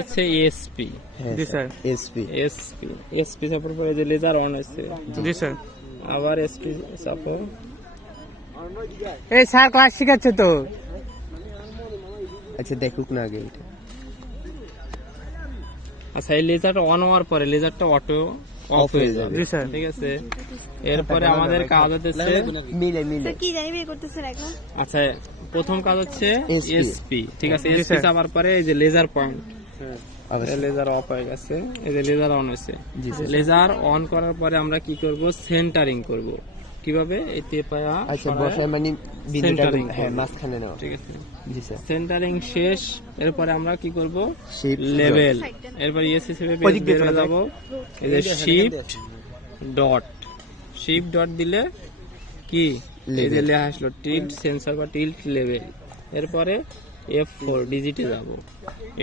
হচ্ছে এসপি। জি sir SP SP SP চাপার পরে যে লেজার অন হচ্ছে। জি স্যার আবার এসপি চাপো। এই স্যার ক্লাস শিখাচ্ছে তো। আচ্ছা দেখুক না আগে এটা। আচ্ছা এই লেজারটা অন হওয়ার পরে লেজারটা অটো অফ হয়ে যাবে। জি স্যার ঠিক আছে, এরপরে আমাদের কাজ হচ্ছে মিলে মিলে কি জানি বের করতেছেন এখন। আচ্ছা প্রথম কাজ হচ্ছে SP এসপি। ঠিক আছে, জি এসপি স্যার। চাপার পরে এই যে লেজার পয়েন্ট, অবশ্যই। লেজার অফ হয়ে গেছে, এই যে লেজার অন হয়েছে। জি স্যার। লেজার অন করার পরে আমরা কি করব, সেন্টারিং করব। কিভাবে, এই টেপায়া আচ্ছা বসায় মানে বিন্দুটা Centering হ্যাঁ করবো। মাঝখানে নাও। ঠিক আছে, জি স্যার। সেন্টারিং শেষ। এরপরে আমরা কি করব, Shift লেভেল। এরপর ইএসসি হিসেবে ওদিক দিয়ে বের চলে হয়ে যাব। এই যে শিফট ডট, শিফট ডট দিলে কি এই যে Level। লেখা আসলো টিল্ট সেন্সর বা টিল্ট লেভেল। এরপরে F4 ডিজিটে যাব,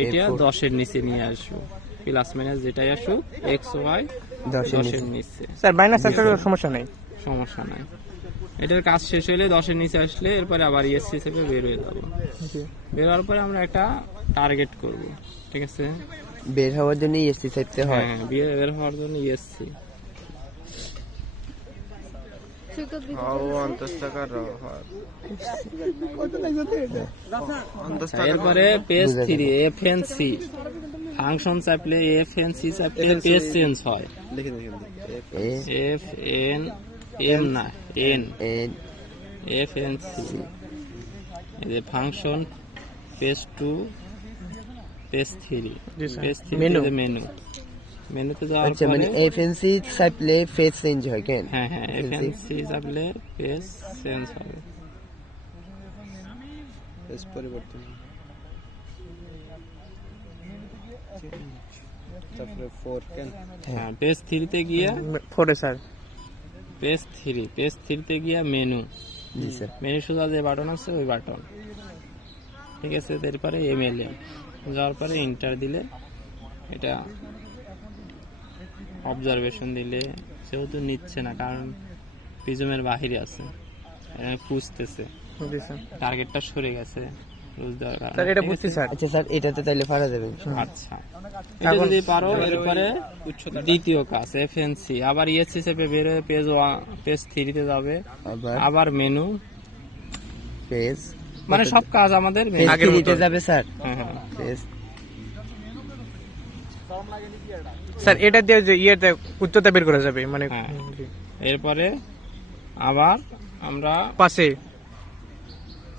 এটা F4 10 এর নিচে নিয়ে আসবো, প্লাস মাইনাস যেটাই আসুক এক্স ওয়াই 10 10 এর এর নিচে, স্যার মাইনাস থাকলে সমস্যা নাই। সমস্যা নাই। এটার কাজ শেষ হলে 10 এর নিচে আসলে এরপরে আবার ইএসসি হিসেবে বের হয়ে যাব। বের হওয়ার পরে আমরা একটা টার্গেট করব। ঠিক আছে, বের হওয়ার জন্য এসসি চাইতে হয়। হ্যাঁ বের হওয়ার জন্য ইএসসি। এরপরে পেজ 3 এফএনসি ফাংশন চাপলে, এফএনসি চাপলে পেজ চেঞ্জ হয়। এফ এন এম না এন, এন এফএনসি। এই যে function page 2 page 3, page 3 Menu। Menu, মেনুতে যাওয়ার আচ্ছা মানে পরে এফএনসি চাইলে ফেস চেঞ্জ হয় কেন? হ্যাঁ হ্যাঁ এফএনসি চাপলে পেজ চেঞ্জ হবে। পেজ পরিবর্তন, তারপরে 4 কেন হ্যাঁ পেজ 3 তে গিয়ে 4 স্যার। পেজ 3 তে গিয়ে মেনু, জি স্যার। মেনু সোজা যে বাটন আছে ওই বাটন। ঠিক আছে, এরপরে এমএলএম যাওয়ার পরে ইন্টার দিলে এটা অবজারভেশন দিলে সেহেতু নিচ্ছে না, কারণ প্রিজমের বাহিরে আছে, খুঁজতেছে, জি স্যার। টার্গেটটা সরে গেছে লুজ দেওয়ার কারণে। স্যার এটা ঠিক বুঝছি আছে? স্যার। আচ্ছা স্যার এটাতে তাইলে পারা যাবে। আচ্ছা এটা যদি পারো, এরপরে দ্বিতীয় কাজ এফএনসি, আবার ইএসসি চেপে বের হয়ে পেজ 3 তে যাবে, আবার মেনু, পেজ মানে সব কাজ আমাদের পেজ আগের 3 মতো। তে যাবে স্যার। হ্যাঁ হ্যাঁ পেজ স্যার এটা দিয়ে যে ইয়েতে উচ্চতা বের করা যাবে মানে হ্যাঁ। এরপরে আবার আমরা পাশে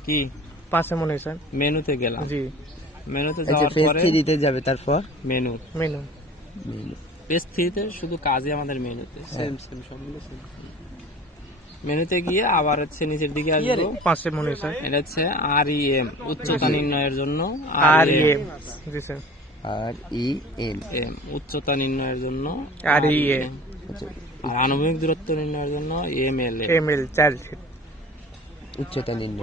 কি পাশে মনে হয় স্যার। মেনুতে গেলাম, জি মেনুতে আচ্ছা যাওয়ার পেজ পরে 3 তে যাবে তারপর মেনু, মেনু। পেজ 3 তে শুধু কাজই আমাদের মেনুতে, সেম সেম সবগুলো সেম। মেনুতে গিয়ে আবার হচ্ছে নিচের দিকে আসবো, পাশে মনে হয় স্যার। এটা হচ্ছে REM উচ্চতা নির্ণয়ের জন্য, আর এম জি স্যার। আর ই এন REM উচ্চতা নির্ণয়ের জন্য, আর ই এ আর আণবিক দূরত্ব নির্ণয়ের জন্য MLA। এম এল চার্জ উচ্চতা নির্ণয়।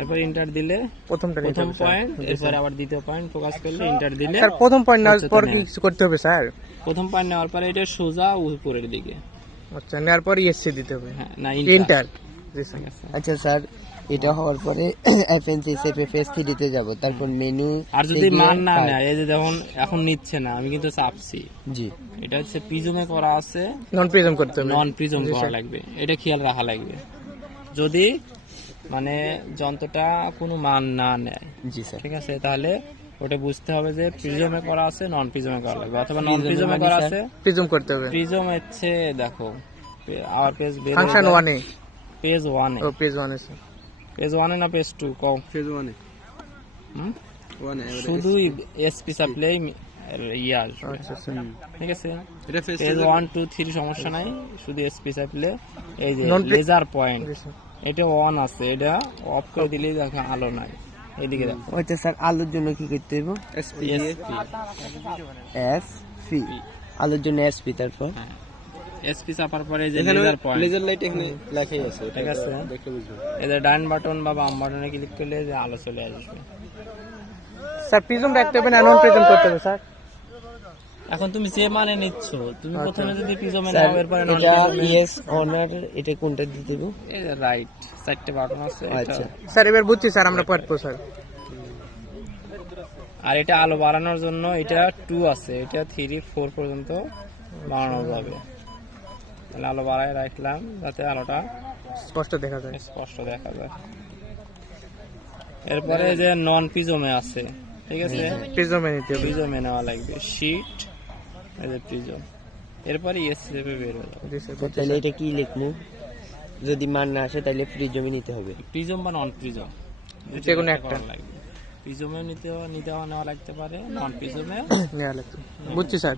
এরপর ইন্টার দিলে প্রথমটা নিতে প্রথম হবে স্যার। পয়েন্ট, এরপর আবার দ্বিতীয় পয়েন্ট ফোকাস করলে ইন্টার দিলে স্যার প্রথম পয়েন্ট নেওয়ার উচ্চতা পর নেয়। কিছু করতে হবে স্যার? প্রথম পয়েন্ট নেওয়ার পরে এটা সোজা উপরের দিকে, আচ্ছা নেওয়ার পর এসসি দিতে হবে। হ্যাঁ না ইন্টার জি স্যার। ঠিক আছে। আচ্ছা স্যার এটা হওয়ার পরে এফএনসি সেপে ফেস 3 তে যাব, তারপর মেনু। আর যদি মান না নেয়, এই যে দেখুন এখন নিচ্ছে না, আমি কিন্তু চাপছি, জি এটা হচ্ছে প্রিজমে করা আছে, নন প্রিজম করতে হবে। নন প্রিজম জি করা স্যার। লাগবে, এটা খেয়াল রাখা লাগবে। যদি মানে যন্ত্রটা কোনো মান না নেয়, জি স্যার। ঠিক আছে, তাহলে ওটা বুঝতে হবে যে প্রিজমে করা আছে নন প্রিজমে করা লাগবে, অথবা নন প্রিজমে করা আছে প্রিজম করতে হবে। প্রিজম হচ্ছে দেখো আবার পেজ বের ফাংশন 1 এ পেজ 1 এ, ও পেজ 1 এ স্যার। পেজ 1 এ না পেজ 2 কও, ফেজ 1 এ হুম? 1 এ শুধু এসপি সাপ্লাই ইয়া আসবে। আচ্ছা স্যার। ঠিক আছে, এটা ফেজ পেজ 1 2 3 সমস্যা নাই, শুধু এসপি সাপ্লাই। এই যে Non- লেজার পয়েন্ট, জি স্যার। এটা অন আছে, এটা অফ করে দিলেই দেখো আলো নাই, এইদিকে দেখো ওইটা স্যার আলোর জন্য কি করতে হবে? এসপি এসপি, এফ পি আলোর জন্য এসপি, তারপর এসপি চাপার পরে এই যে এখানে লেজার পয়েন্ট, লেজার লাইট এখানে লেখাই আছে, ঠিক আছে, দেখে বুঝবো। এই যে ডান বাটন বা বাম বাটনে ক্লিক করলে যে আলো চলে আসবে। স্যার প্রিজম রাখতে হবে না নন প্রিজম করতে হবে স্যার? এখন তুমি যে মানে নিচ্ছ, তুমি আচ্ছা। প্রথমে যদি প্রিজমে স্যার নাও, এরপরে নন এটা প্রিজমে, ইএস অনার এটা কোনটা দিতে হবে? এই যে রাইট চারটে বাটন আছে, আচ্ছা এটা স্যার এবার বুঝছি স্যার, আমরা পারবো স্যার। আর এটা আলো বাড়ানোর জন্য এটা 2 আছে, এটা 3 4 পর্যন্ত বাড়ানো যাবে। তাহলে আলো বাড়ায় রাখলাম যাতে আলোটা স্পষ্ট দেখা যায়। স্পষ্ট দেখা যায়। এরপরে যে নন প্রিজমে আছে, ঠিক আছে, প্রিজমে নিতে হবে। প্রিজমে নেওয়া লাগবে, শীট এই যে প্রিজম। এরপরে এসএফে বের হয়ে যাবে। জি স্যার, তো তাহলে এটা কি লিখবো? যদি মান না আসে তাহলে প্রিজমই নিতে হবে। প্রিজম বা নন প্রিজম যে কোনো একটা প্রিজমে নেওয়া লাগতে পারে, নন প্রিজমে নেওয়া লাগবে। বুঝছি স্যার।